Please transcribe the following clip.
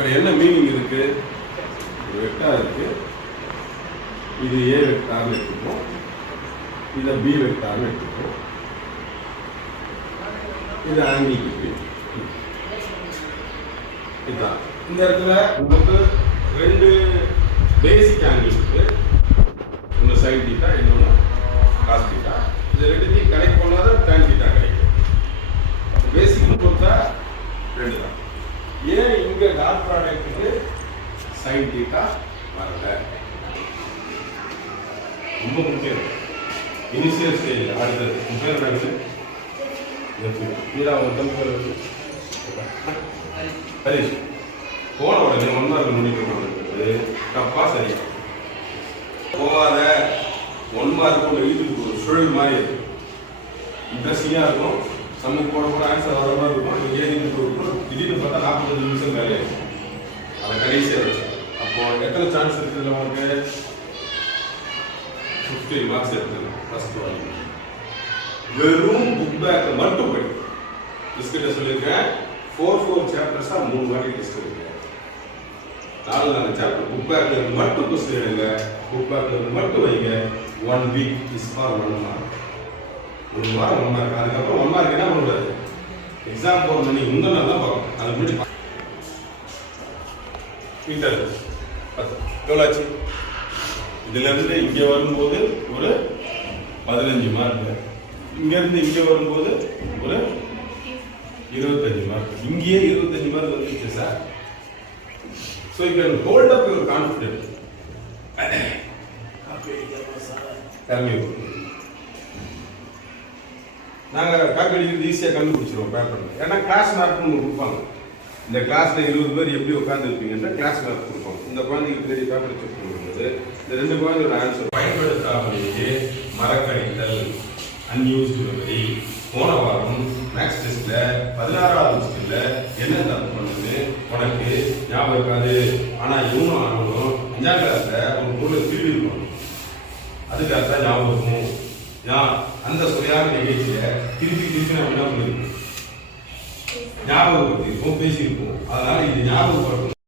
இப்போ என்ன மீனிங் இருக்கு? வெக்டார் இருக்கு, இது ஏ வெக்டார்னு எடுத்துப்போம், இதை பி வெக்டார்னு எடுத்துப்போம், இது ஆங்கிள் இருக்கு. இதுதான் இந்த இடத்துல நமக்கு ரெண்டு பேசிக் ஆங்கிள் இருக்கு, ஒன்று சைன் தீட்டா, இன்னொன்று காஸ் தீட்டா. இது ரெண்டுத்தையும் கனெக்ட் பண்ணாத tan தீட்டா கிடைக்கும். பேசிக்னு கொடுத்தா ரெண்டு தான். ஏன் இங்க டாட் ப்ராடக்ட்டுக்கு சைன் தீட்டா வரல? ரொம்ப முக்கியம். இனிஷியல் ஸ்டேஜ் அடுத்தது பேர் என்ன? மீரா ஒரு பேர் ஹரிஷ். போன உடனே 1 மார்க் முடிக்கிறது தப்பா சரியா போகாத. 1 மார்க் எழுதிட்டு ஒரு சுழல் மாதிரி இருக்கும், இன்ட்ரெஸ்டிங்காக இருக்கும். சம்முக்கு போட போட ஆன்சர் வர மாதிரி இருக்கும். எழுதிட்டு இருக்கும், திடீர்னு பார்த்தா 45 நிமிஷம் வேலையா இருக்கும். அதை கடைசியாக வச்சு அப்போ எத்தனை சான்ஸ் இருக்குது நமக்கு? 15 மார்க்ஸ் எடுத்துக்கலாம். ஃபர்ஸ்ட் வாங்கி வெறும் புக் பேக்கை மட்டும் படி. டிஸ்கிட்ட சொல்லியிருக்கேன், 4 சாப்டர்ஸா 3 வாட்டி டெஸ்ட் எடுங்க. 4 சாப்டர் புக் பேக்ல இருந்து மட்டும் கொஸ்டின் எடுங்க. புக் பேக்ல இருந்து மட்டும் வைங்க. 1 week is for 1 mark. 1 வாரம் 1 மார்க். அதுக்கப்புறம் 1 மார்க் என்ன பண்ணுறது? எக்ஸாம் போகிற மணி இன்னும் நல்லா பார்க்கணும். அது முன்னாடி மீட்டர் எவ்வளோ ஆச்சு? இதுலேருந்து இங்கே வரும்போது ஒரு 15 மார்க், இங்கேருந்து இங்கே வரும்போது ஒரு 25 மார்க். இங்கேயே 25 மார்க் வந்துருச்சு sir. So you can hold up your confidence. நாங்கள் காப்பி அடிக்கிறது ஈஸியாக கண்டுபிடிச்சிருவோம் பேப்பரில். ஏன்னா கிளாஸ் மார்க்னு ஒன்று கொடுப்பாங்க. இந்த கிளாஸில் 20 பேர் எப்படி உட்காந்துருப்பீங்கன்னா கிளாஸ் மார்க் கொடுப்பாங்க. இந்த குழந்தைக்கு பெரிய பேப்பர் செக் பண்ணுறது, இந்த 2 குழந்தையோட ஆன்சர் பயன்படுத்தாமலேயே மறக்கடித்தல், அன்யூஸ்டு மெமரி. போன வாரம் மேக்ஸ் டெஸ்ட்ல 16வது கொஸ்டின்ல என்ன தப்பு பண்ணுது உனக்கு ஞாபகம் இருக்காது. ஆனா இவனும் ஆகணும் 5ஆம் கிளாஸ்ல ஒரு பொருளை திருடி இருக்கணும், அதுக்காக தான் ஞாபகம் இருக்கும். அந்த சுவையான நிகழ்ச்சியை திருப்பி நம்ம என்ன பண்ணிருக்கோம்? ஞாபகப்படுத்திருக்கோம், பேசியிருக்கோம். அதனால இது ஞாபகப்படுத்தணும்.